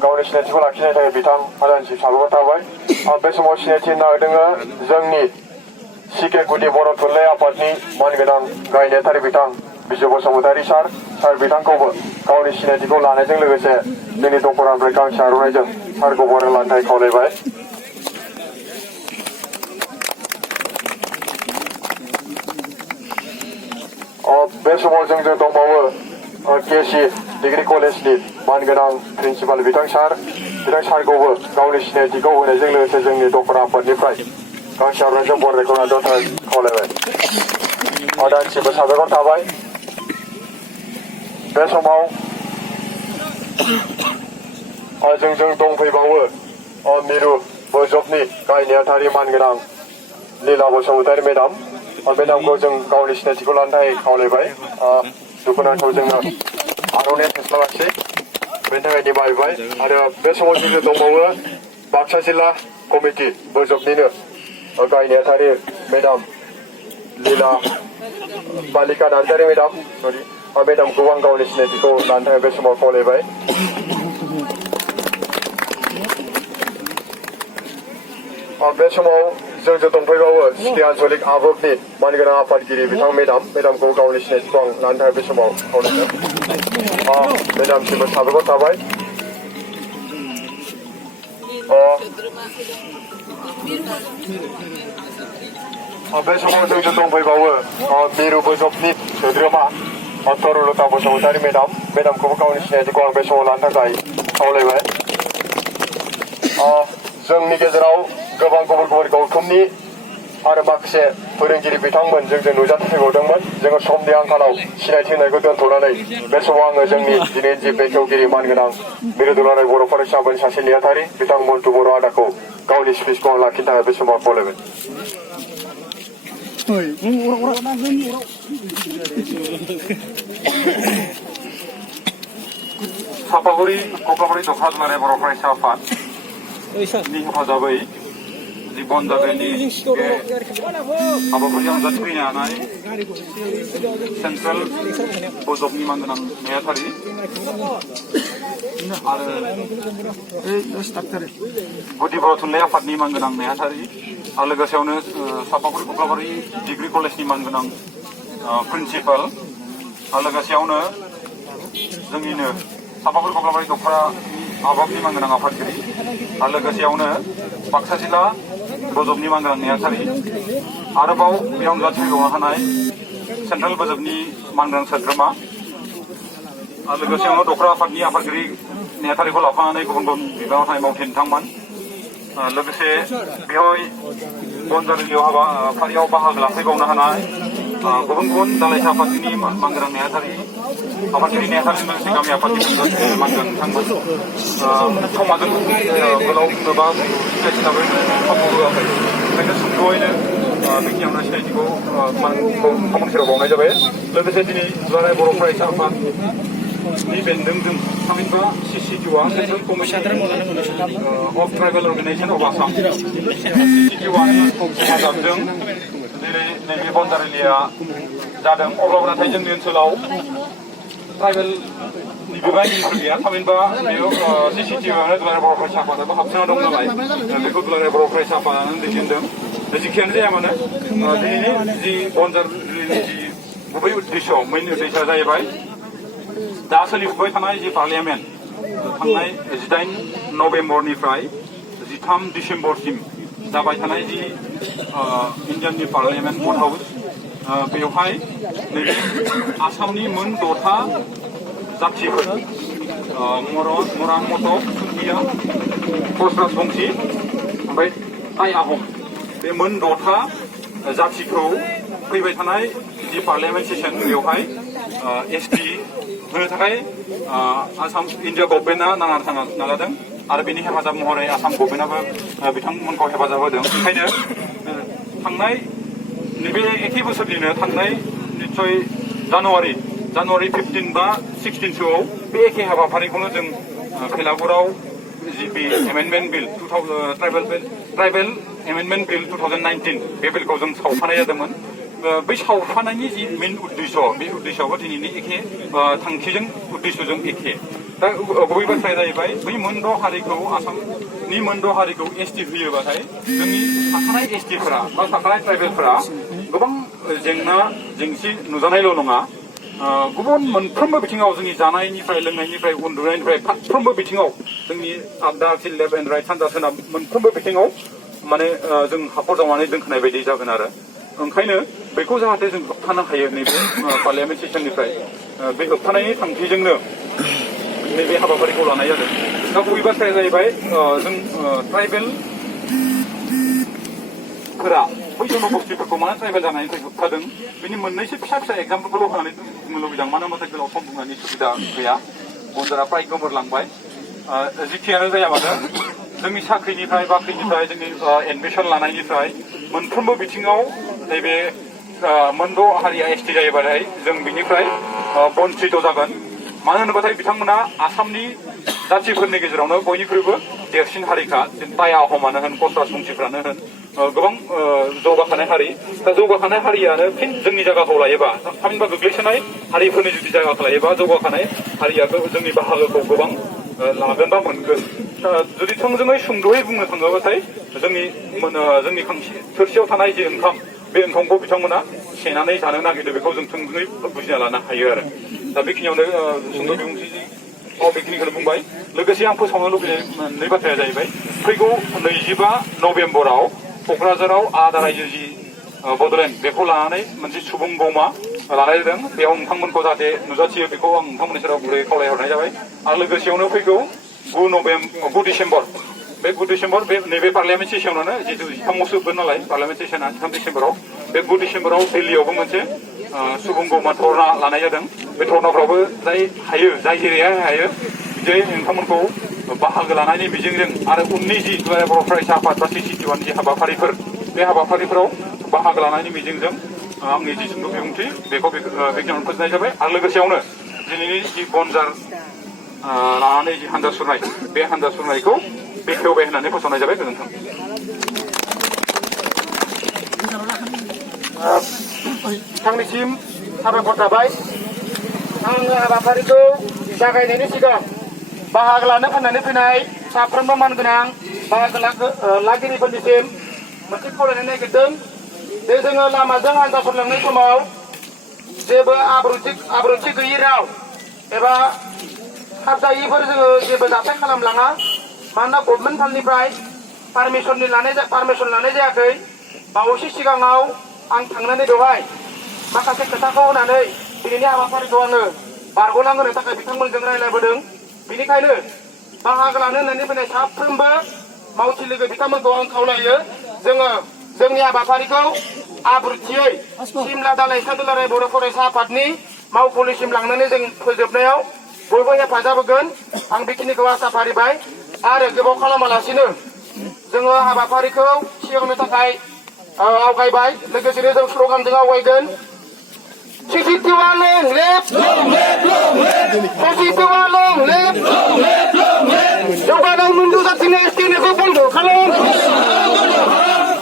गावनि सिनायथिखौ लाखिनायनि थाखाय बिथां आदानसिम साबायखर थाबाय बे समाव सिनायथि होनो नागिरदों जोंनि सिके गुदि बर' थुनलाइ आफादनि मानगोनां गाहाय नेहाथारि बिथां बिजु बसुमतारी सार बिथांखौबो गावनि सिनायथिखौ लानायजों लोगोसे जोंनि दख'रानिफ्राय गांसे आर'नाइजों सारखौ बरायना लानो थाखाय खावलायबाय बे समाव जोंजों दंबावो केसि डिग्री कलेजनि मानगोनां प्रिन्सिपाल बिथां सारखौबो गावनि सिनायथिखौ होनायजों लोगोसे जोंनि दख'रा आफादनिफ्राय गांसे आर'नाइजों बरायनायखौ लानो थाखाय खावलायबाय आदानसिमबो साबायखर थाबाय बे समाव जोंजों दंफैबावो मिरु बोजबनि गाहाय नेहाथारि मानगोनां लीला बसुमतारी मेडामखौ जों गावनि सिनायथिखौ लानो थाखाय खावलायबाय दुखुनांथाव जोङो आर'नाइया थोस्लाबासै बेनि थाखाय निमाहा बिबाय आरो बे समाव जोंजों दंबावो बाक्सा जिल्ला कमिटि बोजबनिनो गाहाय नेहाथारि मेडाम लीला बालिका नार्जारी मेडामखौ आं गावनि सिनायथिखौ लानो थाखाय बे समाव खावलायबाय बे समाव जोंजों दंफैबावो सिटी आन्चलिक आबोगनि मानगोनां आफादगिरि बिथां मेडामखौ गावनि सिनायथिखौ आं लानो थाखाय बे समाव खावलायदों मेडामसिमबो साबायखर थाबाय बे समाव जोंजों दंफैबावो मिरु बोजबनि सोद्रोमा तरुलता बसुमतारी मेडामखौबो गावनि सिनायथिखौ आं बे समाव लानो थाखाय खावलायबाय जोंनि गेजेराव गोबां गुबुन गुबुन गौथुमनि आरो माखासे फोरोंगिरि बिथांमोन जोंजों नुजाथिफैबावदोंमोन जोङो समनि आंखालाव सिनायथि होनायखौ दोनथ'नानै बे समाव आङो जोंनि दिनै जि बेखेवगिरि मानगोनां मिरु दुलाराय बर' फरायसा आफादनि सासे नेहाथारि बिथां मन्टु बर' आदाखौ गावनि स्पिचखौ आं लाखिनो थाखाय बे समाव खावलायबाय सापागुरि कक्लाबारि दख'रा दुलाराय बर' फरायसा आफादनि हेफाजाबै जि बनजागोननि बे हाबाफारियाव नुजाथिफैनो हानाय सेन्ट्रेल बोजबनि मानगोनां नेहाथारि आरो गुदि बर' थुनलाइ आफादनि मानगोनां नेहाथारि आरो लोगोसेयावनो सापागुरि कक्लाबारि डिग्री कलेजनि मानगोनां प्रिन्सिपाल आरो लोगोसेयावनो जोंनिनो सापागुरि कक्लाबारि दख'रा आबोगनि मानगोनां आफादगिरि आरो लोगोसेयावनो बाक्सा जिल्ला बोजबनि मानगोनां नेहाथारि आरोबाव बेयाव नुजाथिफैबावनो हानाय सेन्ट्रेल बोजबनि मानगोनां सोद्रोमा आरो लोगोसेयावनो दख'रा आफादनि आफादगिरि नेहाथारिखौ लाफानानै गुबुन गुबुन बिबानाव थानाय मावथि नोंथांमोन लोगोसे बेवहाय बनजालियाव हाबाफारियाव बाहागो लाफैबावनो हानाय गुबुन गुबुन दालाइसा आफादगिरिनि मानगोनां नेहाथारि आफादगिरि नेहाथारिजों लोगोसे गामि आफादगिरि मानगोनां नोंथांमोन समाजों गोलाव बुङोबा सिनायथि लाबोनो खाबु होआखै ओंखायनो सुंद'यैनो बेखिनियावनो सिनायथिखौ नोंथांमोननि सेराव बावनाय जाबाय लोगोसे दिनै दुलाराय बर' फरायसा आफादनि बेन्दोंजों थामहिनबा CCTUआ central commission of tribal organisation of Assam CCTUआनि हेफाजाबजों दिनै नैबे बनजारेलिया जादों अब्लाबो नाथाय जोंनि ओनसोलाव ट्राइबेलनि गोबां गैया थामहिनबा बेयाव CCTUआनो दुलाराय बर' फरायसा आफादाबो हाबसोना दं नालाय बेखौ दुलाराय बर' फरायसा आफादानो दैदेनदों जेखियानो जाया मानो दिनैनि जि बनजारेलिनि जि गुबै उद्देश्य मेइन उद्देश्यआ जाहैबाय दा सोलिफुबाय थानाय जि पार्लियामेन्ट थांनाय 18 नभेम्बरनिफ्राय 13 डिसेम्बरसिम जाबाय थानाय जि इन्डियाननि पार्लियामेन्ट भट हाउस बेवहाय नैबे आसामनि मोन 6था जाथिफोर मरान मटक चुथिया कच राजबंसि ओमफ्राय टाइ आहम बे मोन 6था जाथिखौ फैबाय थानाय जि पार्लियामेन्ट सेसन बेवहाय ST होनो थाखाय आसाम इन्डिया गभर्नमेन्टआ नाजादों आरो बेनि हेफाजाब महरै आसाम गभर्नमेन्टआबो बिथांमोनखौ हेफाजाब होदों ओंखायनो थांनाय नैबे एखे बोसोरनिनो थांनाय निस्सय जानुवारि 15 बा 16सोआव बे एखे हाबाफारिखौनो जों फेलागुराव जि बे एमेन्डमेन्ट बिल ट्राइबेल एमेन्डमेन्ट बिल 2019 बे बिलखौ जों सावफानाय जादोंमोन बै सावफानायनि जि मेन उद्देश्य बे उद्देश्यआबो दिनैनि एखे थांखिजों उद्देश्यजों एखे दा गुबै बाथ्राया जाहैबाय बै मोनद' हारिखौ आसामनि मोनद' हारिखौ एसटि होयोबाथाय जोंनि थाखानाय एसटिफोरा बा थाखानाय ट्राइबेलफोरा गोबां जेंना जेंसि नुजानायल' नङा गुबुन मोनफ्रोमबो बिथिङाव जोंनि जानायनिफ्राय लोंनायनिफ्राय उन्दुनायनिफ्राय फारफ्रोमबो बिथिङाव जोंनि आगदा आगसि लेफ्ट एन्ड राइट सानजा सोनाब मोनफ्रोमबो बिथिङाव माने जों हाखर जावनानै दोनखानाय बायदि जागोन आरो ओंखायनो बेखौ जाहाथे जों होबथानो हायो नैबे पार्लियामेन्ट सेसननिफ्राय बे होबथानायनि थांखिजोंनो नैबे हाबाफारिखौ लानाय जादों दा गुबै बाथ्राया जाहैबाय जों ट्राइबेलफोरा बै जनगोष्ठीफोरखौ मानो ट्राइबेल जानायनिफ्राय होबथादों बेनि मोननैसो फिसा फिसा एग्जाम्पलफोरल' होनानै बुंनो लुबैदों मानो होनबाथाय गोलाव सम बुंनायनि सुबिदा गैया बन्दरा फ्राय गोमोरलांबाय जिखियानो जाया मानो जोंनि साख्रिनिफ्राय बाख्रिनिफ्राय जोंनि एडमिसन लानायनिफ्राय मोनफ्रोमबो बिथिङाव नैबे मोनद' हारिया एसटि जायोबाथाय जों बिनिफ्राय बन्सित जागोन मानो होनोबाथाय बिथांमोना आसामनि जाथिफोरनि गेजेरावनो बयनिख्रुइबो देरसिन हारिखा टाइ आहमानो होन कच राजबंसिफ्रानो होन गोबां जौगाखानाय हारि दा जौगाखानाय हारियानो फिन जोंनि जायगाखौ लायोबा थामहिनबा गोग्लैसोनाय हारिफोरनि जुदि जायगाखौ लायोबा जौगाखानाय हारिया जोंनि बाहागोखौ गोबां लागोन बा मोनगोन जुदि थोंजोङै सुंद'यै बुंनो थाङोबाथाय जोंनि थोरसियाव थानाय जे ओंखाम बे ओंखामखौ बिथांमोना सेनानै जानो नागिरदों बेखौ जों थोंजोङै बुजिना लानो हायो आरो दा बेखिनियावनो सुंद' बिबुंथि बेखिनिखौनो बुंबाय लोगोसे आं फोसावनो लुबैनाय मोननै बाथ्राया जाहैबाय फैगौ 25 नभेम्बराव क'क्राझाराव आलादा रायजो जि बड'लेण्ड बेखौ लानानै मोनसे सुबुं गौमा लानाय जादों बेयाव नोंथांमोनखौ जाहाथे नुजाथियो बेखौ आं नोंथांमोननि सेराव गुरै खावलायहरनाय जाबाय आरो लोगोसेयावनो फैगौ 9 डिसेम्बर बे 9 डिसेम्बर बे नैबे पार्लियामेन्ट सेसनावनो जितु 13आव जोबगोन नालाय पार्लियामेन्ट सेसना 13 डिसेम्बराव बे 9 डिसेम्बराव दिल्लीयावबो मोनसे सुबुं गौमा धरना लानाय जादों बे धरनाफ्रावबो जाय हायो जाय एरिया हायो जे नोंथांमोनखौ बाहागो लानायनि मिजिंजों आरो उननि जि दुलाराय बर' फरायसा आफाद बा CCT1 जि हाबाफारिफोर बे हाबाफारिफोराव बाहागो लानायनि मिजिंजों आंनि जि सुंद' बिबुंथि बेखौ बेखिनियावनो फोजोबनाय जाबाय आरो लोगोसेयावनो दिनैनि जि गनजार लानानै जि हान्जा सुरनाय बे हान्जा सुरनायखौ बेखेवबाय होननानै फोसावनाय जाबाय गोजोन्थों बिथांनिसिम साबायखर थाबाय आङो हाबाफारिखौ जागायनायनि सिगां बाहागो लानो होननानै फैनाय साफ्रोमबो मानगोनां बाहागो लागिरिफोरनिसिम मोनसे खावलायनो नागिरदों जे जोङो लामाजों हान्जा सरलांनाय समाव जेबो आब्रुथि गैयि राव एबा खाबजायिफोर जोङो जेबो जाथाय खालामलाङा मानोना गभर्नमेन्ट फान्डनिफ्राय पारमिसन लानाय जायाखै बावैसो सिगाङाव आं थांनानै बेवहाय माखासे खोथाखौ होनानै दिनैनि हाबाफारिखौ आङो बारग'लांहोनो थाखाय बिथांमोनजों रायज्लायबोदों बेनिखायनो बाहागो लानो होननानै फैनाय साफ्रोमबो मावथि लोगो बिथांमोनखौ आं खावलायो जोङो जोंनि हाबाफारिखौ आब्रुथियै सिमला दालाइसा दुलाराय बर' फरायसा आफादनि मावखुलिसिम लांनानै जों फोजोबनायाव बयबो हेफाजाब होगोन आं बेखिनिखौ आसा फारिबाय आरो गोबाव खालामालासिनो जोङो हाबाफारिखौ सिगांनो थाखाय आवगायबाय लोगोसेनो जों स्ल'गानजों आवगायगोन CCT1 long live CCT1 long live जौगानाय मुंडु जातिनि एसटिनेखौ बन्द खालाम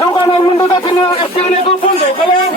जौगानाय मुंडु जातिनि एसटिनेखौ बन्द खालाम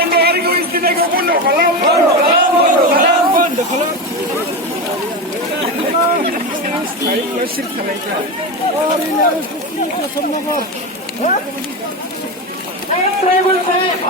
बन्द हारिखौ इस्टिमाइखौ बन्द खालाम ट्राइबल साहेब